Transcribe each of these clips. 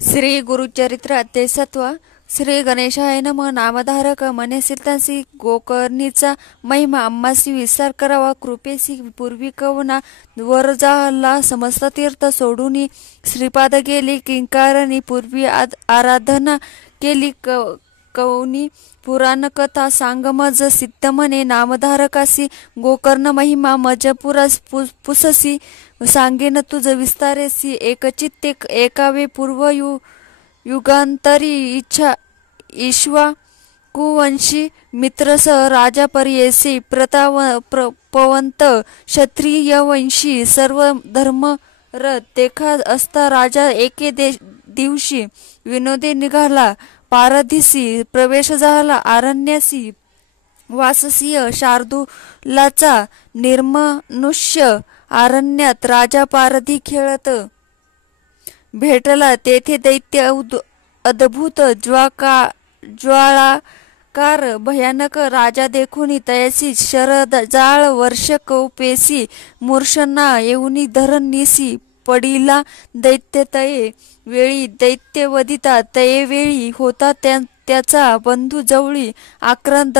श्री गुरुचरित्र अध्याय श्री गणेशाय नमः. नामधारक मनेसितासी गोकर्णीचा महिमा आम्हासी विस्तार करावा. कृपेसी पूर्वी कवना वर झाला समस्त तीर्थ सोडून श्रीपाद गेली किंकारणी पूर्वी आराधना केली कवनी पुराण कथा सांग मज सिद्ध म्हणे. नामधारकासी गोकर्ण महिमा मज पुरास पुससी सांगेन तुझ विस्तारेसी. एकचित्ते एकावे पूर्व युगांतरी इच्छा ईश्वा कुवंशी मित्रस राजा पर्येसी पवंत क्षत्रिय वंशी सर्व धर्म देखा असता राजा एके दिवशी विनोदे निघाला पारधीसी प्रवेश झाला आरण्यासी वाससीय शार्दूलाचा निर्मनुष्य आरण्यात राजा पारधी खेळत भेटला. तेथे दैत्य अद्भुत ज्वाळाकार भयानक राजा देखून तयासी शरजाळ वर्ष कौपेसी मूर्छना येऊनी धरण निसी पडिला दैत्य तये वेळी. दैत्य वदिता तये वेळी होता त्याचा बंधू जवळी आक्रांत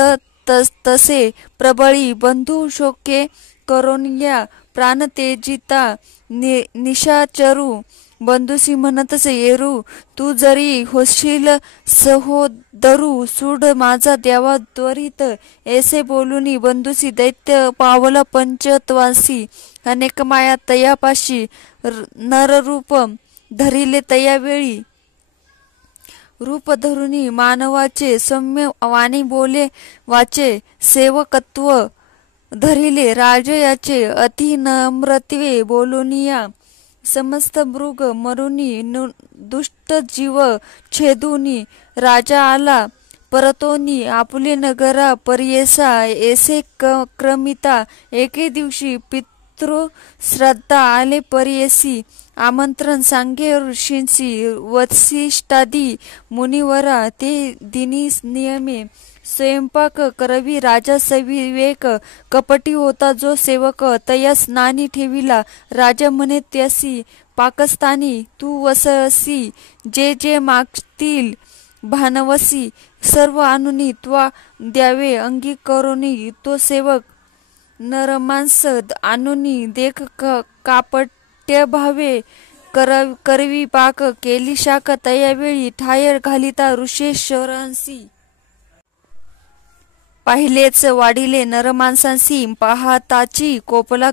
तसे प्रबळी बंधू शोके करोनिया प्राण तेजिता निशाचरू बंधुसी म्हणतच येरू. तू जरी होशील सहोदरू सूड माझा द्यावा त्वरित ऐसे बोलूनी बंधुसी दैत्य पावला पंचत्वासी अनेक माया तयापाशी नररूप धरिले तयावेळी. रूप धरुनी मानवाचे सौम्य वाणी बोले वाचे सेवकत्व धरिले राजयाचे अति नम्रत्वे बोलुनिया समस्त मृग मरुनी दुष्ट जीव छेदुनी राजा आला परतोनी आपुले नगरा पर्येसा. ऐसे क्रमिता एके दिवशी पितृ श्राद्धा आले पर्येसी आमंत्रण सांगे ऋषींसी वसिष्ठादी मुनिवरा. ते दिनी नियमे स्वयंपाक करवी राजा सविवेक कपटी होता जो सेवक तयास नानी ठेविला. राजा म्हणे त्यासी पाकस्थानी तू वससी जे जे मागतील भानवसी सर्व आणुनी त्वा द्यावे अंगी करोनी. तो सेवक नरमांस आणुनी देख कापट्य भावे करवी पाक केली शाक तयावेळी ठायर घालिता ऋषेश्वरांसी. पाहिलेच वाढिले नरमांसांसी पाहताची कोपला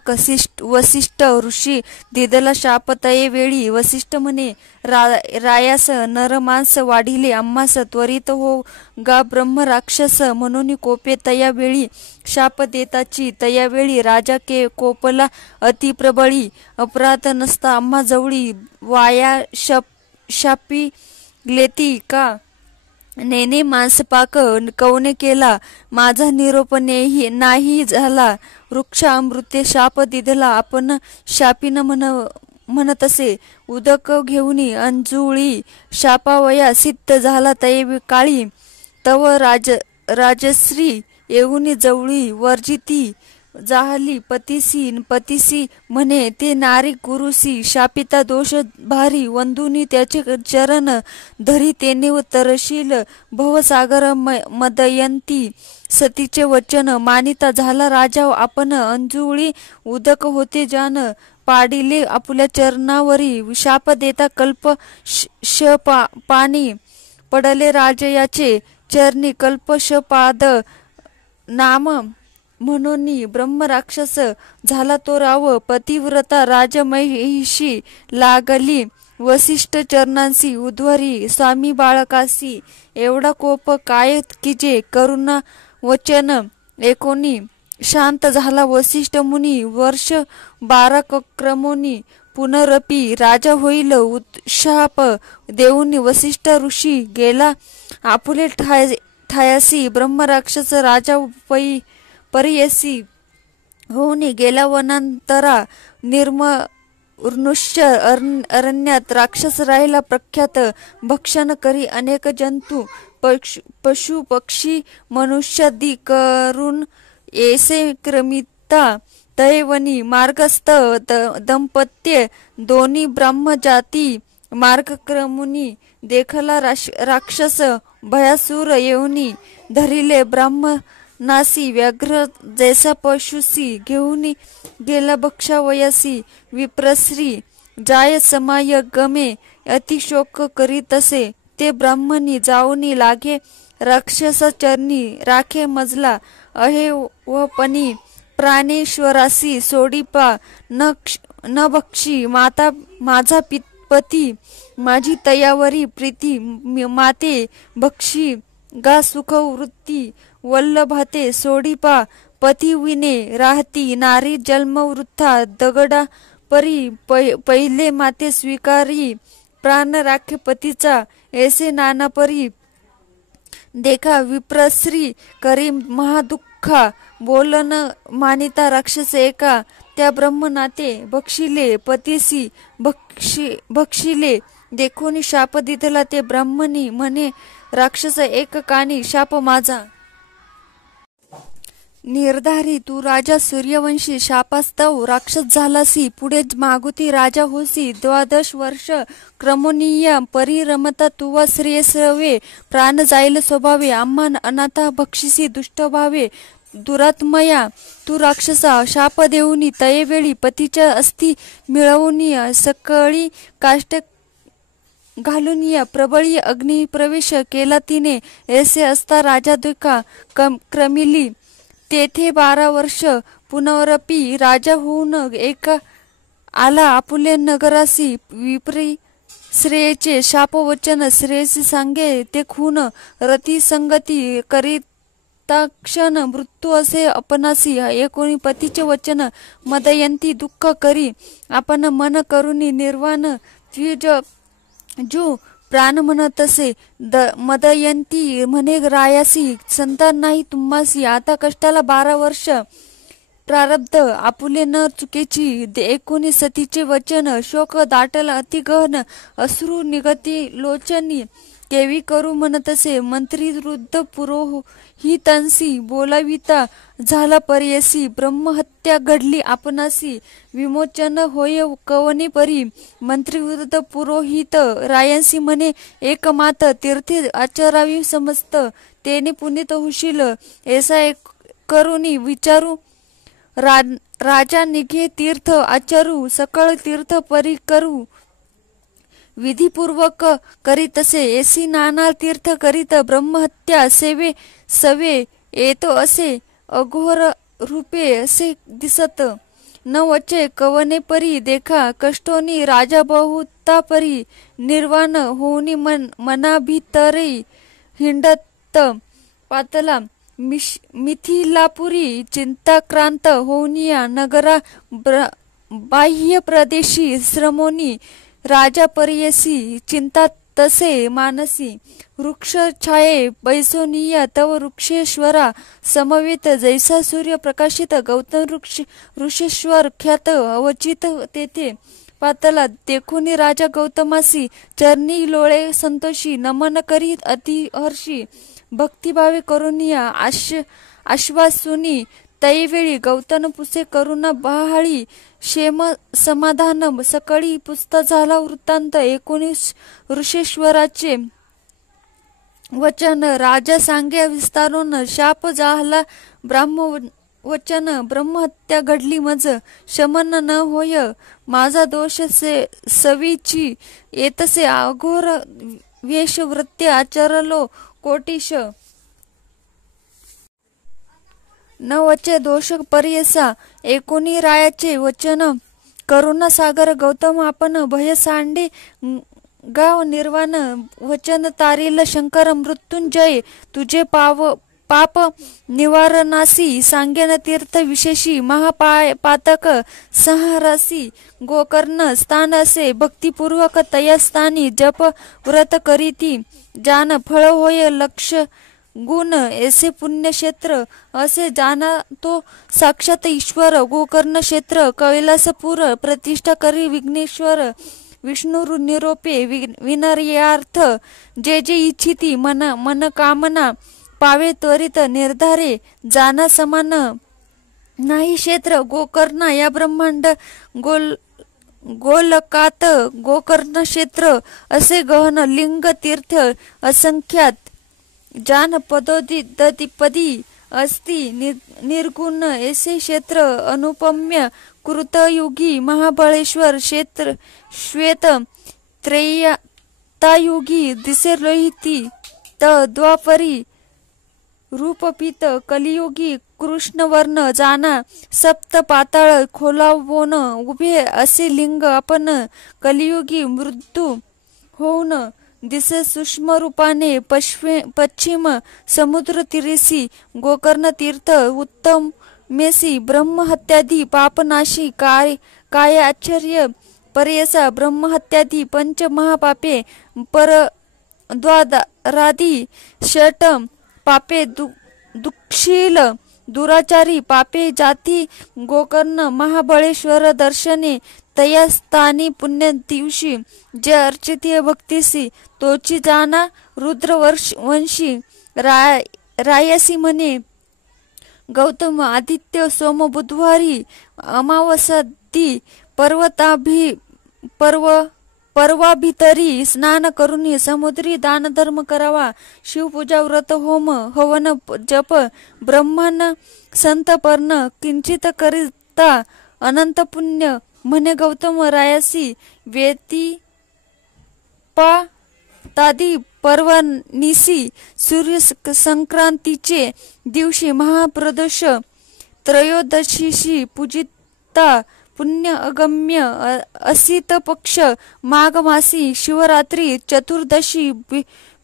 वसिष्ठ ऋषी दिदला शाप तये वेळी. वसिष्ठ म्हणे रायास नरमांस वाढिले आम्हास त्वरित हो गा ब्रह्म राक्षस म्हणून कोपे तया वेळी. शाप देताची तयावेळी राजा कोपला अति प्रबळी. अपराध नसता आम्हा जवळी वाया शापी लेती का नेने मांसपाक कवने केला माझा निरोप नाही झाला. वृक्ष अमृते शाप दिदला आपण शापीन म्हणतसे उदक घेऊनी अंजुळी शापावया सिद्ध झाला तये काळी. तव राजश्री येऊनी जवळी वर्जिती जाहली पतीसी म्हणे ते नारी गुरुसी शापिता दोष भारी. वंदुनी त्याचे चरण धरी तेने तरशील भवसागर मदयंती सतीचे वचन मानिता झाला राजा आपण. अंजुळी उदक होते जान पाडिले आपुल्या चरणावरी शाप देता कल्प पाणी पडले राजयाचे चरणी कल्प पाद नाम म्हणून ब्रह्म राक्षस झाला तो राव. पतिव्रता राजमहिषी लागली वसिष्ठ चरणांसी उध्वरी स्वामी बाळकासी. एवढा कोप काय किजे करुणा वचन एकोणी शांत झाला वसिष्ठ मुनी. वर्ष 12 क्रमोनी पुनरपी राजा होईल उत्शाप देऊनी. वसिष्ठ ऋषी गेला आपुले ठायासी ब्रह्म राक्षस राजा पर्येसी होऊन गेला वनांतरा. निर्मनुष्य अरण्यात राक्षस राहिला प्रख्यात भक्षण करी अनेक जंतू पशु पक्षी मनुष्यादी करून. ऐसे क्रमिता तैवनी मार्गस्थ दंपत्य दोन्ही ब्रह्मजाती मार्गक्रमुनी देखला राक्षस भयासुर येऊनी धरिले ब्राह्मणासी व्याघ्र जैसा पशुसी घेऊनी गेला भक्षावयासी विप्रश्री जाय समाय गमे अतिशोक करीतसे ते ब्राह्मणी जाऊनी लागे राक्षसा चरणी राखे मजला अहे व पणी प्राणेश्वरासी सोडीपा न बक्षी माता माझा पती माझी तयावरी प्रीती माते बक्षी गा सुख वृत्ती वल्लभाते सोडीपा पती विने राहती नारी जन्म वृथा दगडा परी पहिले माते स्वीकारी प्राण राखे पतीचा ऐसे नाना परी देखा विप्रश्री करी महादुःखा बोलन मानिता राक्षस एका त्या ब्रह्मनाते बक्षिले पतीसी बक्षिले देखोनी शाप दिधला ते ब्राह्मणी म्हणे राक्षस एक कानी शाप माझा निर्धारी तू राजा सूर्यवंशी शापास्तव राक्षस झालासी पुढे मागुती राजा होसी 12 वर्ष क्रमोनीय परिरमता तुवा श्रेयसवे प्राण जाईल स्वभावे आम्हा अनाथा बक्षिसी दुष्ट भावे दुरात्मया तू राक्षसा शाप देऊनी तयेवेळी पतीच्या अस्थी मिळवूनी सकळी काष्ट घालून प्रबळी अग्नी प्रवेश केला तिने ऐसे असता राजा दुःखा क्रमिली तेथे 12 वर्ष पुनरपी राजा होऊन एक आला आपुले नगरासी विपरी श्रेयचे शापवचन श्रेयसी सांगे ते खून रती संगती करिताक्षण मृत्यू असे अपनासी एकोणी पतीचे वचन मदयंती दुःख करी आपण मन करुनी निर्वाण द्विज जो प्राण म्हणतसे मदयंती म्हणे रायासी संतान नाही तुम्हासी आता कष्टाला 12 वर्ष प्रारब्ध आपुले न चुकेची एकोणी सतीचे वचन शोक दाटल अति गहन अश्रू निगती लोचनी केवी करू म्हणतसे मंत्री वृद्ध पुरोहितांसी बोलाविता झाला पर्यसी ब्रह्महत्या घडली आपणासी विमोचन होय कवनी परी मंत्री वृद्ध पुरोहित रायांसी म्हणे एक मात तीर्थे आचरावी समस्त तेने पुनीत होशील ऐसा एक करुनी विचारू राजा निघे तीर्थ आचरू सकळ तीर्थ परी करू विधिपूर्वक करीतसे ऐसी नाना तीर्थ करीत ब्रह्महत्या सेवे सवे येतो असे अघोर रूपे असे दिसत न वचे कवने परी देखा कष्टोनी राजा बहुता परी निर्वाण होऊनी मनाभितरी हिंडत पातला मिथिलापुरी चिंताक्रांत होऊनिया नगरा बाह्य प्रदेशी श्रमोनी राजा पर्यसी चिंता तसे मानसी वृक्ष छाये बैसोनिया तव वृक्षेश्वरा समवेत जैसा सूर्य प्रकाशित गौतम ऋषेश्वर ख्यात अवचित तेथे पातला देखुनी राजा गौतमासी चरणी लोळे संतोषी नमन करीत अतिहर्षी भक्तिभावे करुनिया आश्वासुनी तैवेळी गौतम पुसे करुणा बहाळी क्षेम समाधान सकळी पुस्त झाला वृत्तांत 19 ऋषेश्वराचे वचन राजा सांगे विस्तारून शाप झाला ब्राह्मवचन ब्रह्महत्या घडली मज शमन न होय माझा दोष सवीची येतसे अघोर वेश वृत्ती आचरलो कोटीश न वचे दोष पर्यसा एकोणी रायाचे वचन करुणा सागर गौतम आपण भय सांडे गाव निर्वाण वचन तारील शंकर मृत्युंजय तुझे पाप निवारणासी सांगेन तीर्थ विशेषी महापातक संहारासी गोकर्ण स्थान असे भक्तिपूर्वक तयास्थानी जप व्रत करीती जान फळ होय लक्ष गुण ऐसे पुण्यक्षेत्र असे जाना तो साक्षात ईश्वर गोकर्ण क्षेत्र कैलासपूर प्रतिष्ठा करी विघ्नेश्वर विष्णु निरोपे विनर्यार्थ जे जे इच्छिती मन कामना पावे त्वरित निर्धारे जाना समान नाही क्षेत्र गोकर्णा या ब्रह्मांड गोलकात गोकर्ण क्षेत्र असे गहन लिंग तीर्थ असंख्यात जान पदोदिपदी अस्ति निर्गुण ऐसे क्षेत्र अनुपम्य कृतयुगी महाबळेश्वर क्षेत्र श्वेत त्रेतायुगी दिसे लोहिती द्वापरी रूपपीत कलियुगी कृष्णवर्ण जाना सप्त पाताळ खोलावून उभे असे लिंग आपण कलियुगी मृत्यू होऊन दिसे सूक्ष्म रूपाने पश्चिम समुद्र तीरेसी गोकर्ण तीर्थ उत्तम मेसी ब्रह्महत्यादी पापनाशी काय आश्चर्य परयसा ब्रह्महत्यादी पंच महापापे पर द्वारादी षट पापे दुःखशील दुराचारी पापे जाती गोकर्ण महाबळेश्वर दर्शने तया स्थानी पुण्य दिवशी जे अर्चितीय भक्तीसी तोची जाना रुद्रवंशी रायसी म्हणे गौतम आदित्य सोम बुधवारी अमावस्यादी पर्वाभितरी स्नान करून समुद्री दानधर्म करावा शिवपूजा व्रत होम हवन जप ब्रह्मण संतपर्ण किंचित करिता अनंत पुण्य म्हणे गौतम रायासी वेती तादी पर्वनिसी सूर्य संक्रांतीचे दिवशी महाप्रदोष त्रयोदशीशी पूजिता पुण्य अगम्य असित पक्ष माघ मासी शिवरात्री चतुर्दशी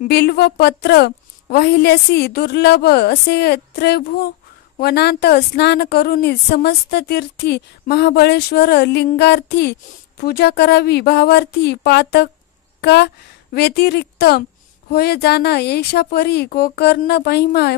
बिल्वपत्र वाहिल्यासी दुर्लभ असे त्रिभुवनांत स्नान करून समस्त तीर्थी महाबळेश्वर लिंगार्थी पूजा करावी भावार्थी पातका व्यतिरिक्त होय जाना येशा परी गोकर्ण महिमा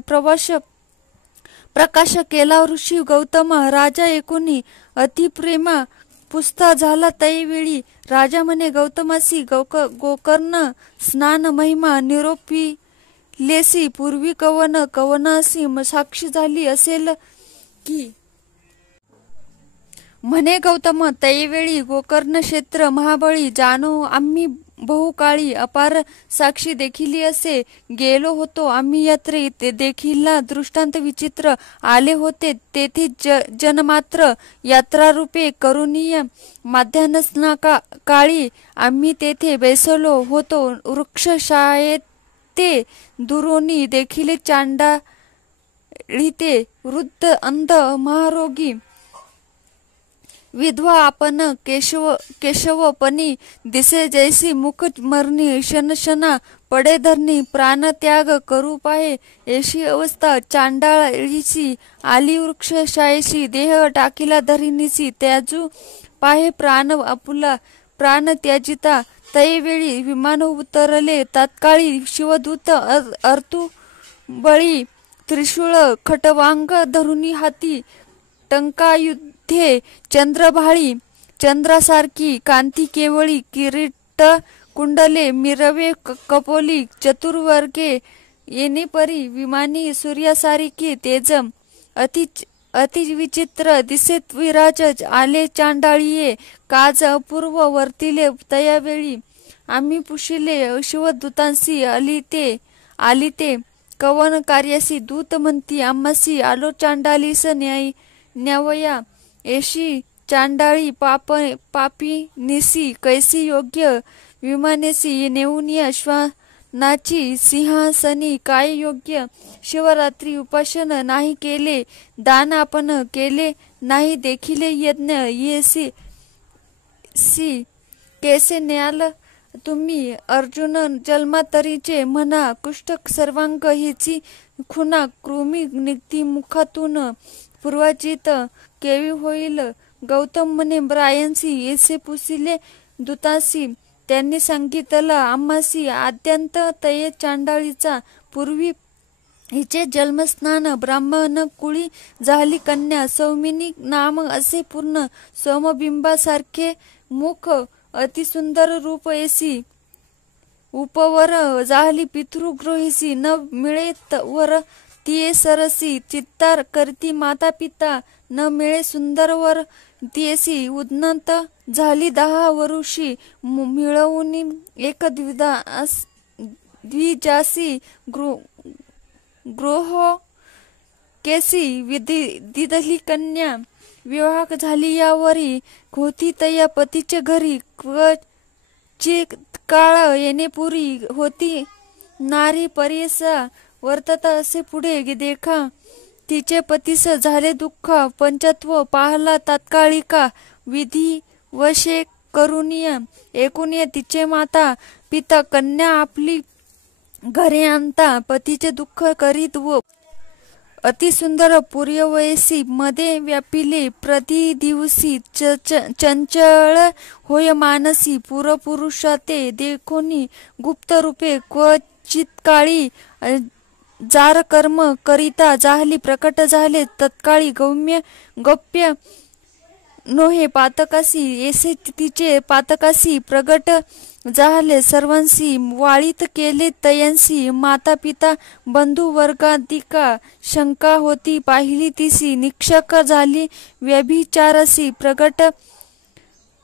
प्रकाश केला ऋषी गौतम राजा एकुणी अतिप्रेमा पुस्ता झाला तैवेळी राजा म्हणे गौतमासी गोकर्ण स्नान महिमा निरोपिलेसी पूर्वी कवनासी साक्षी झाली असेल की म्हणे गौतम तैवेळी गोकर्ण क्षेत्र महाबळी जाणो आम्ही बहुकाळी अपार साक्षी देखिली असे गेलो होतो आम्ही यात्रे देखील दृष्टांत विचित्र आले होते तेथे जनमात्र यात्रारूपे करुणीय माध्यान्ह काळी आम्ही तेथे बैसलो होतो वृक्षशायेते दुरोनी देखील चांडाळीते वृद्ध अंध महारोगी विधवा आपण केशवपणी दिसे जैसी मुख मरणी क्षणक्षणा पडे धरणी प्राणत्याग करू पाहे ऐशी अवस्था चांडाळीची आली वृक्षशायेशी देह टाकीला धरिणीची त्याजू पाहे प्राण आपुला प्राण त्याजिता तैवेळी विमान उतरले तात्काळी शिवदूत अर्तुबळी त्रिशूळ खटवांग धरुणी हाती टंकायुधे चंद्रभाळी चंद्रासारखी कांती केवळी किरीट कुंडले मिरवे कपोली चतुर्वर्गे येणे परी विमानी सूर्यासारखी तेज अति विचित्र दिसेत विराज आले चांडाळीये काज अपूर्व वर्तिले तयावेळी आम्ही पुशिले शिवदूतांसी आलिते कवन कार्यासी दूत म्हणती आम्हासी आलो चांडालीस न्यावया ऐशी चांडाळी पापी निसी कैसी योग्य विमानेसी नेऊन श्वानाची सिंहासनी काय योग्य शिवरात्री उपासन नाही केले दान आपण केले नाही देखिले यज्ञ येसी कैसे न्याल तुम्ही अर्जुन जन्मातरीचे म्हणा कुष्ठ सर्वांग हिची खुना कृमी निघती मुखातून पूर्वाजित केवी होईल गौतम म्हणे ब्रायन्सी येसे पुसिले दूतासी त्यांनी सांगितलं आम्हासी आद्यंत तये चांडाळीचा पूर्वी हिचे जन्मस्नान ब्राह्मण कुळी झाली कन्या सौमिनी नाम असे पूर्ण सोमबिंबासारखे मुख अतिसुंदर रूप येसी उपवर झाली पितृगृहीसी न मिळे वर तिये सरसी चित्तार करती माता पिता न मिळे सुंदरवर तियेसी उन्नत झाली 10 वरुषी मिळवून एक द्विजासी गृह केसी दिदली कन्या विवाह झाली. यावरी होती तया पतीच्या घरी क्वचित काळ येणेपुरी होती नारी पर्यसा वर्तता असे पुढे देखा. तिचे पतीस झाले दुःख पंचत्व पाहला तात्कालिका विधी वशे करुनिया एकूण तिचे माता पिता कन्या आपली घरे आणता पतीचे दुःख करीत व अतिसुंदर पूर्ववयसी मध्ये व्यापिले प्रतिदिवसी चंचळ होय मानसी पुरुषाते देखोनी गुप्त रूपे क्वचितकाळी जार कर्म करिता जाहली प्रकट झाले तत्काळी गौप्य नोहे पातकासी येसे तिचे पातकासी प्रगट जाहले सर्वांसी वाळीत केले तयांसी माता पिता बंधू वर्गाधिका शंका होती पाहिली तिसी निक्षक झाली व्यभिचारसी प्रगट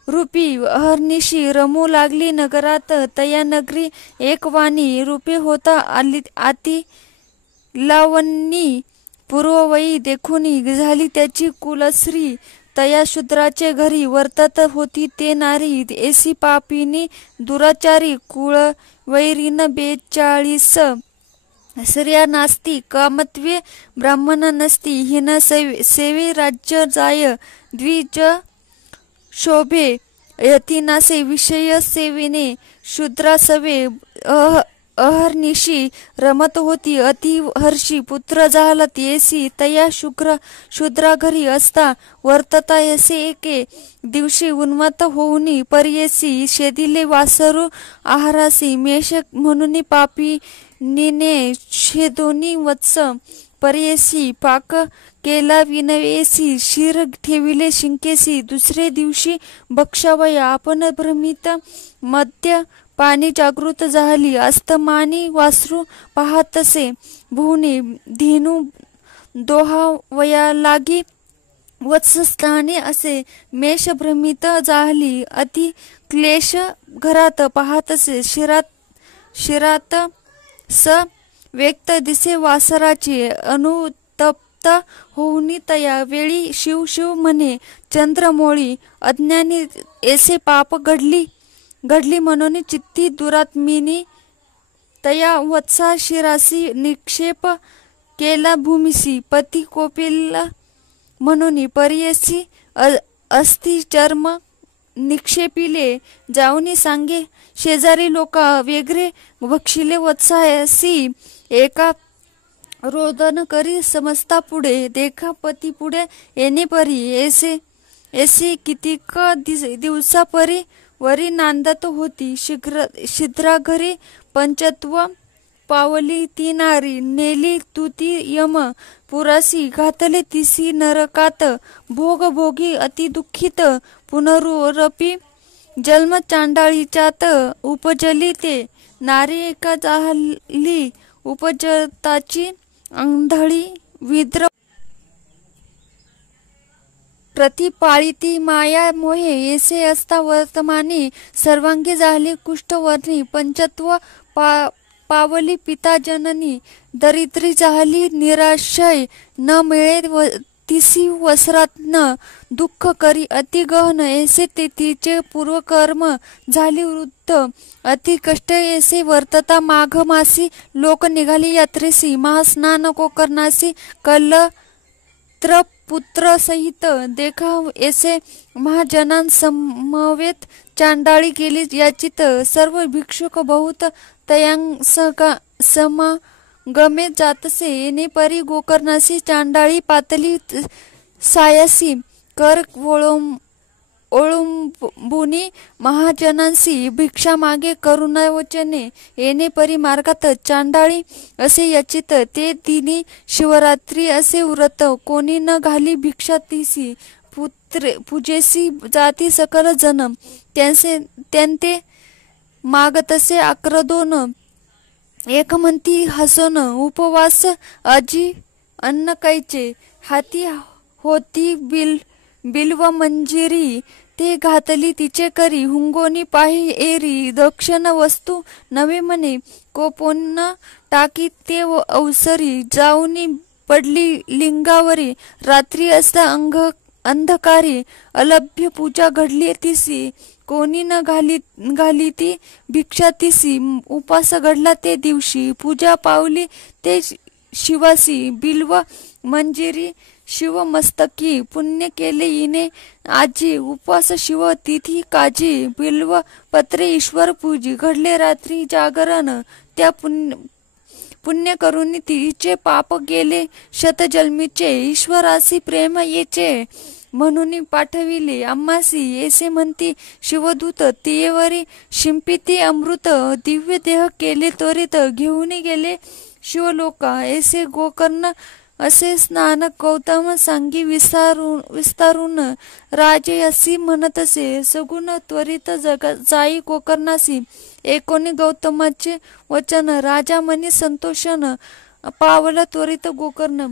रूपी अहर्निशी रमू लागली नगरात तया नगरी एक वाणी रूपे होता आती लावणी पूर्ववयी देखुनी झाली त्याची कुलश्री तया शूद्राचे घरी वर्तत होती ते नारी एसी पापिनी दुराचारी कुळ वैरीन 42 स्त्रिया नास्ती कामत्वे ब्राह्मण नसती हिन सेवे राज्य जाय द्विज शोभे यतिनासे विषय सेवेने शूद्रासवे अहर्निशी रमत होती अति हर्षी पुत्र झाला येसी तया शूद्रा घरी असता वर्तता यसे एके दिवशी उन्मत्त होऊनी पर्येसी शेदिले वासरू आहारासी मेष म्हणून पापिनीने छेदोनी वत्स पर्येसी पाक केला विनवेसी शिर ठेविले शिंकेसी दुसरे दिवशी भक्षावया आपण भ्रमित मध्य पाणी जागृत झाली अस्तमानी वासरू पाहतसे भुवने धेनू दोहावया लागी वत्सस्थाने असे मेष भ्रमित झाली अति क्लेश घरात पाहतसे शिरात स व्यक्त दिसे वासराची अनुतप्त होऊनी तया वेळी शिव शिव म्हणे चंद्रमोळी अज्ञानी ऐसे पाप घडली म्हणून चित्ती दुरात्मिनी तया वत्सा शिरासी निक्षेप केला भूमिसी पती कोपिल म्हणून पर्येसी अस्ति चर्म निक्षेपिले जाऊनी सांगे शेजारी लोका वेगळे भक्षिले वत्सासी एका रोदन करी समजता पुढे देखा पती पुढे येणे परी ऐसे कितीक दिवसा परी वरी नांदत होती शिद्रा घरी पंचत्व पावली ती नारी नेली तुती यम पुरासी घातले तिसी नरकात भोग भोगी अति दुःखित पुनरुरपी जन्म चांडाळीच्यात उपजली ते नारी एका जाहली उपजताची आंधळी विद्र प्रतिपाळिती माया मोहे येसे असता वर्तमानी सर्वांगी झाली कुष्ठवर्णी पंचत्व पावली पिता जननी दरिद्री झाली निराशय न मिळे तिसी वस्त्रात्न दुःख करी अति गहन ऐसे तिचे पूर्वकर्म झाली वृद्ध अति कष्ट ऐसे वर्तता माघ मासी लोक निघाली यात्रेसी महास्नान कोकर्णासी कलत्र पुत्र सहित देखा ऐसे महाजनां समवेत चांडाळी गेली याचित सर्व भिक्षुक बहुत तयांग समागमे जातसे येणे परी गोकर्णासी चांडाळी पातली सायासी कर ओळंबुनी महाजनांसी भिक्षा मागे करुणावचने येणे परी मार्गात चांडाळी असे याचित ते दिनी शिवरात्री असे व्रत कोणी न घाली भिक्षा तिसी पूजेसी जाती सकल जन त्यांते मागतसे आक्रदोन एकमंती हसोन उपवास अजी अन्न कैचे हाती होती बिल्व मंजिरी ते घातली तिचे करी हुंगोनी पाही एरी दक्षिण वस्तू नवे म्हणे कोपोन टाकी ते अवसरी जाऊनी पडली लिंगावरी रात्री असता अंधकारी अलभ्य पूजा घडली तिसी कोणी न घाली ती भिक्षा तिसी उपास घडला ते दिवशी पूजा पावली ते शिवासी बिल्व मंजिरी शिव मस्तकी पुण्य केले इने आजी उपवास शिव तिथी काजी बिल्व पत्रे ईश्वर पूजी घडले रात्री जागरण त्या पुण्य करून तिचे पाप गेले शतजन्मीचे ईश्वरासी प्रेम येचे म्हणून पाठविले आम्हासी येसे म्हणती शिवदूत तेवरी शिंपिती अमृत दिव्य देह केले त्वरित घेऊन गेले शिवलोका ऐसे गोकर्ण असे स्नान गौतम सांगी विस्तारून राजे असी म्हणतसे सगुण त्वरित जाई गोकर्णासी एकोणी गौतमाचे वचन राजा मनी संतोषन पावला त्वरित गोकर्ण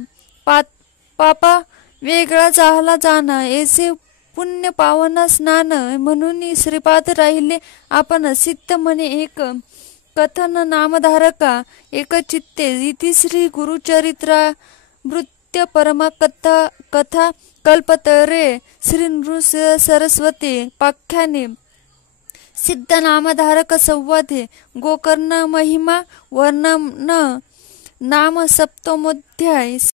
पापा वेगळा झाला जाना ऐसे पुण्य पावन स्नान म्हणून श्रीपाद राहिले आपण सिद्ध म्हणे एक कथन नामधारका एक चित्ते इति श्री गुरुचरित्रा मृत्य परमा कथा कल्पतरे श्री नृ सरस्वती पाख्याने सिद्ध नामधारक संवादे गोकर्ण महिमा वर्णन नाम सप्तमोध्याय।